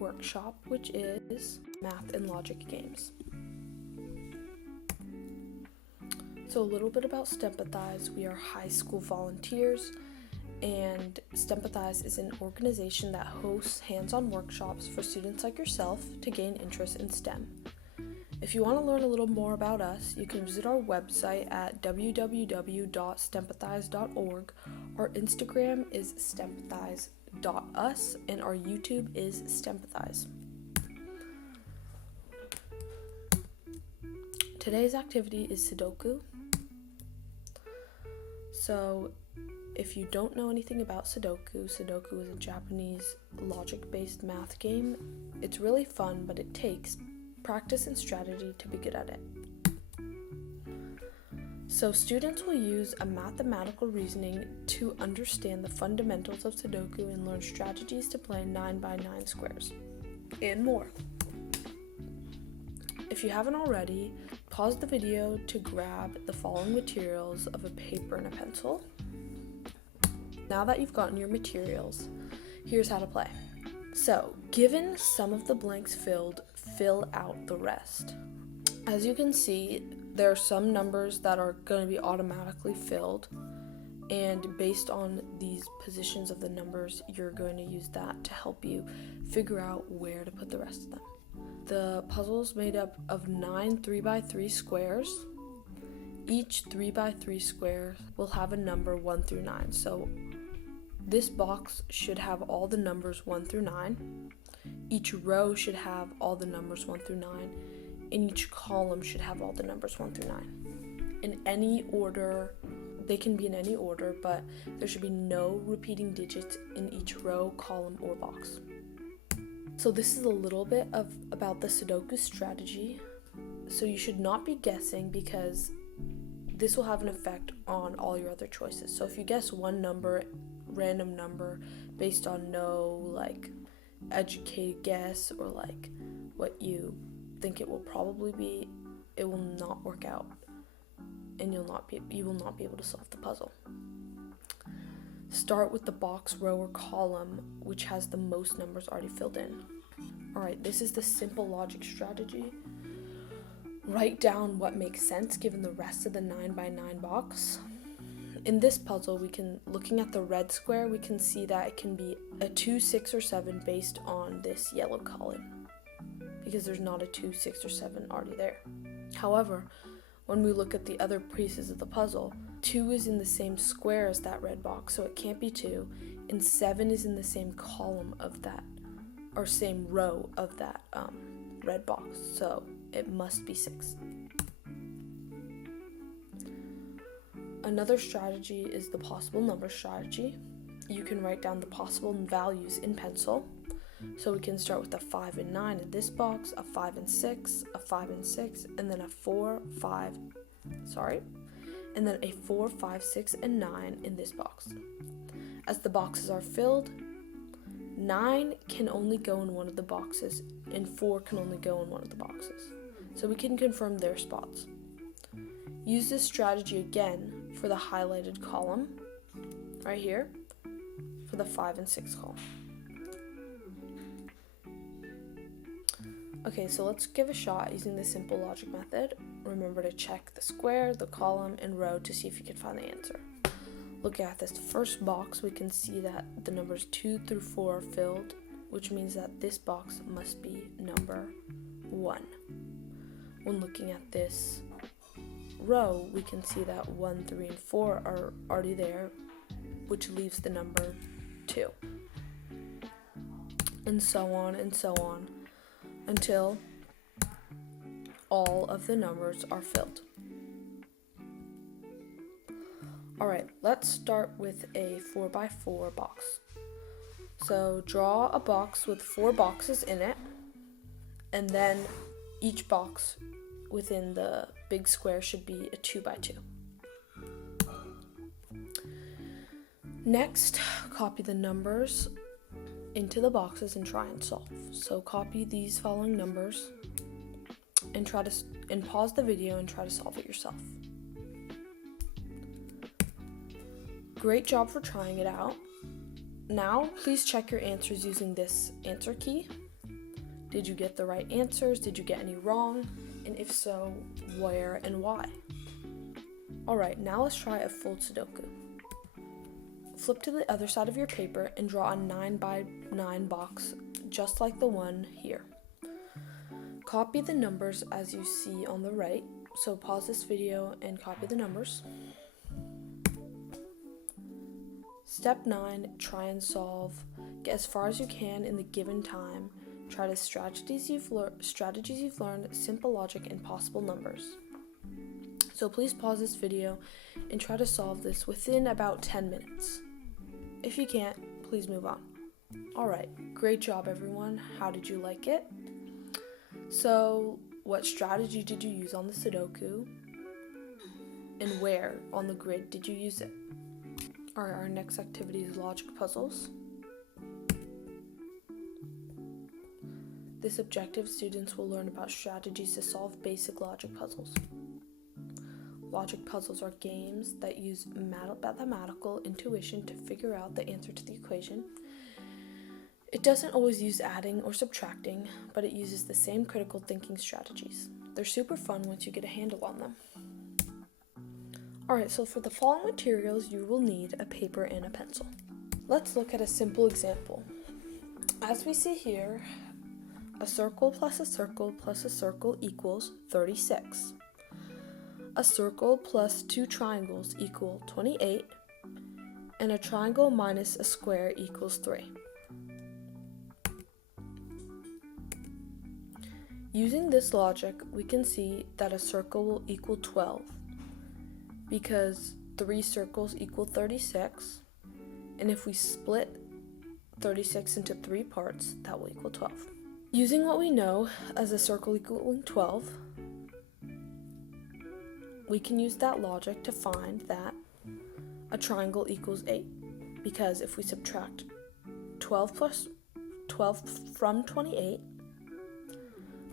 workshop, which is math and logic games. So a little bit about STEMpathize. We are high school volunteers, and STEMpathize is an organization that hosts hands-on workshops for students like yourself to gain interest in STEM. If you want to learn a little more about us, you can visit our website at www.stempathize.org. Our Instagram is stempathize.us, and our YouTube is STEMpathize. Today's activity is Sudoku. So, if you don't know anything about Sudoku is a Japanese logic-based math game. It's really fun, but it takes practice and strategy to be good at it. So students will use a mathematical reasoning to understand the fundamentals of Sudoku and learn strategies to play 9x9 squares, and more. If you haven't already, pause the video to grab the following materials of a paper and a pencil. Now that you've gotten your materials, here's how to play. So, given some of the blanks filled, fill out the rest. As you can see, there are some numbers that are going to be automatically filled, and based on these positions of the numbers, you're going to use that to help you figure out where to put the rest of them. The puzzle is made up of 9 3x3 squares. Each 3x3 square will have a number 1 through 9. So this box should have all the numbers 1 through 9. Each row should have all the numbers 1 through 9. And each column should have all the numbers 1 through 9. In any order, they can be in any order, but there should be no repeating digits in each row, column, or box. So this is a little bit about the Sudoku strategy. So you should not be guessing, because this will have an effect on all your other choices. So if you guess one number, random number, based on no educated guess or what you think it will probably be, it will not work out, and you will not be able to solve the puzzle. Start with the box, row, or column which has the most numbers already filled in. Alright, this is the simple logic strategy. Write down what makes sense given the rest of the 9x9 box. In this puzzle, looking at the red square, we can see that it can be a 2, 6, or 7 based on this yellow column, because there's not a 2, 6, or 7 already there. However, when we look at the other pieces of the puzzle, 2 is in the same square as that red box, so it can't be 2, and 7 is in the same column of that, or same row of that red box, so it must be 6. Another strategy is the possible number strategy. You can write down the possible values in pencil. So we can start with a 5 and 9 in this box, a 5 and 6, a 5 and 6, and then a 4, 5, and then a 4, 5, 6, and 9 in this box. As the boxes are filled, 9 can only go in one of the boxes, and 4 can only go in one of the boxes. So we can confirm their spots. Use this strategy again for the highlighted column, right here, for the 5 and 6 column. Okay, so let's give a shot using the simple logic method. Remember to check the square, the column, and row to see if you can find the answer. Looking at this first box, we can see that the numbers 2 through 4 are filled, which means that this box must be number 1. When looking at this row, we can see that 1, 3, and 4 are already there, which leaves the number 2. And so on until all of the numbers are filled. Alright, let's start with a 4x4 box. So draw a box with 4 boxes in it, and then each box within the big square should be a 2x2. Next, copy the numbers into the boxes and try and solve. So copy these following numbers and pause the video and try to solve it yourself. Great job for trying it out. Now, please check your answers using this answer key. Did you get the right answers? Did you get any wrong? And if so, where and why? Alright, now let's try a full Sudoku. Flip to the other side of your paper and draw a 9x9 box, just like the one here. Copy the numbers as you see on the right, so pause this video and copy the numbers. Step 9, try and solve. Get as far as you can in the given time. Try the strategies you've learned, simple logic, and possible numbers. So please pause this video and try to solve this within about 10 minutes. If you can't, please move on. Alright, great job everyone. How did you like it? So, what strategy did you use on the Sudoku? And where on the grid did you use it? Alright, our next activity is logic puzzles. This objective, students will learn about strategies to solve basic logic puzzles. Logic puzzles are games that use mathematical intuition to figure out the answer to the equation. It doesn't always use adding or subtracting, but it uses the same critical thinking strategies. They're super fun once you get a handle on them. Alright, so for the following materials, you will need a paper and a pencil. Let's look at a simple example. As we see here, a circle plus a circle plus a circle equals 36. A circle plus 2 triangles equal 28. And a triangle minus a square equals 3. Using this logic, we can see that a circle will equal 12 because 3 circles equal 36. And if we split 36 into 3 parts, that will equal 12. Using what we know as a circle equaling 12, we can use that logic to find that a triangle equals 8, because if we subtract 12 from 28,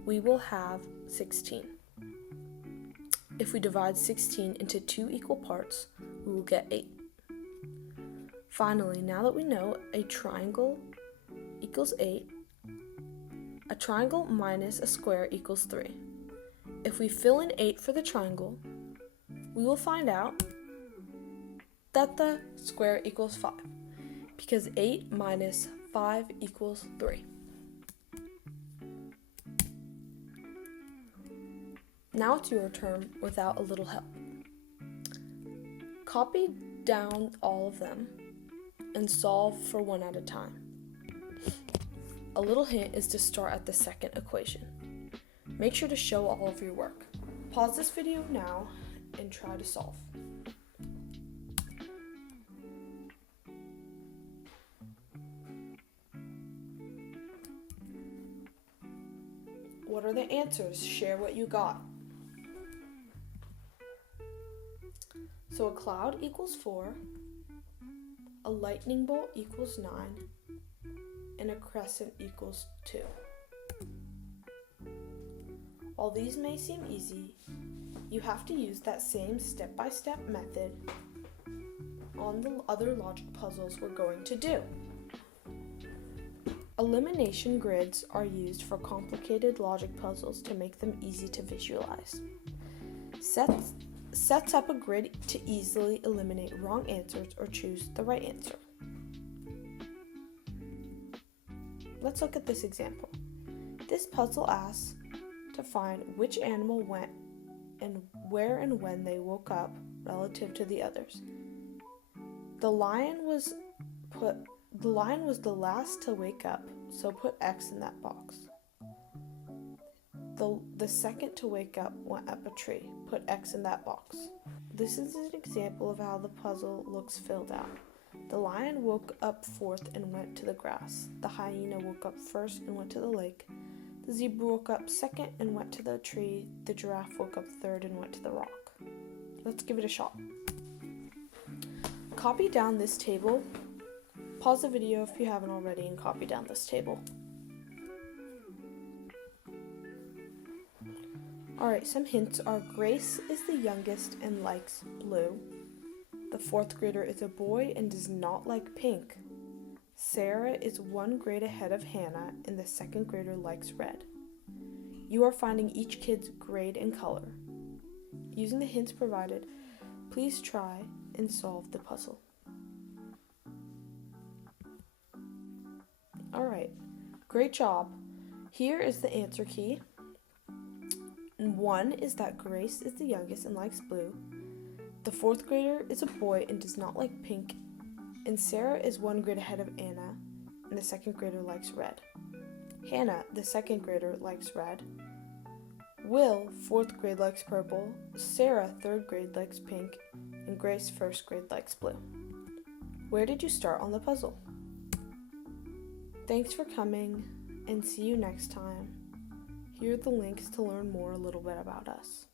we will have 16. If we divide 16 into 2 equal parts, we will get 8. Finally, now that we know a triangle equals 8, a triangle minus a square equals 3. If we fill in 8 for the triangle, we will find out that the square equals 5, because 8 minus 5 equals 3. Now it's your turn without a little help. Copy down all of them and solve for one at a time. A little hint is to start at the second equation. Make sure to show all of your work. Pause this video now and try to solve. What are the answers? Share what you got. So a cloud equals 4, a lightning bolt equals 9, and a crescent equals 2. While these may seem easy, you have to use that same step-by-step method on the other logic puzzles we're going to do. Elimination grids are used for complicated logic puzzles to make them easy to visualize. Sets up a grid to easily eliminate wrong answers or choose the right answer. Let's look at this example. This puzzle asks to find which animal went and where and when they woke up relative to the others. The lion was the last to wake up, so put X in that box. The second to wake up went up a tree, put X in that box. This is an example of how the puzzle looks filled out. The lion woke up fourth and went to the grass. The hyena woke up first and went to the lake. The zebra woke up second and went to the tree. The giraffe woke up third and went to the rock. Let's give it a shot. Copy down this table. Pause the video if you haven't already and copy down this table. Alright, some hints are Grace is the youngest and likes blue. The 4th grader is a boy and does not like pink. Sarah is 1 grade ahead of Hannah, and the second grader likes red. You are finding each kid's grade and color. Using the hints provided, please try and solve the puzzle. Alright, great job. Here is the answer key. 1 is that Grace is the youngest and likes blue. The 4th grader is a boy and does not like pink. And Sarah is 1 grade ahead of Anna, and the 2nd grader likes red. Hannah, the 2nd grader, likes red. Will, 4th grade, likes purple. Sarah, 3rd grade, likes pink. And Grace, 1st grade, likes blue. Where did you start on the puzzle? Thanks for coming, and see you next time. Here are the links to learn more a little bit about us.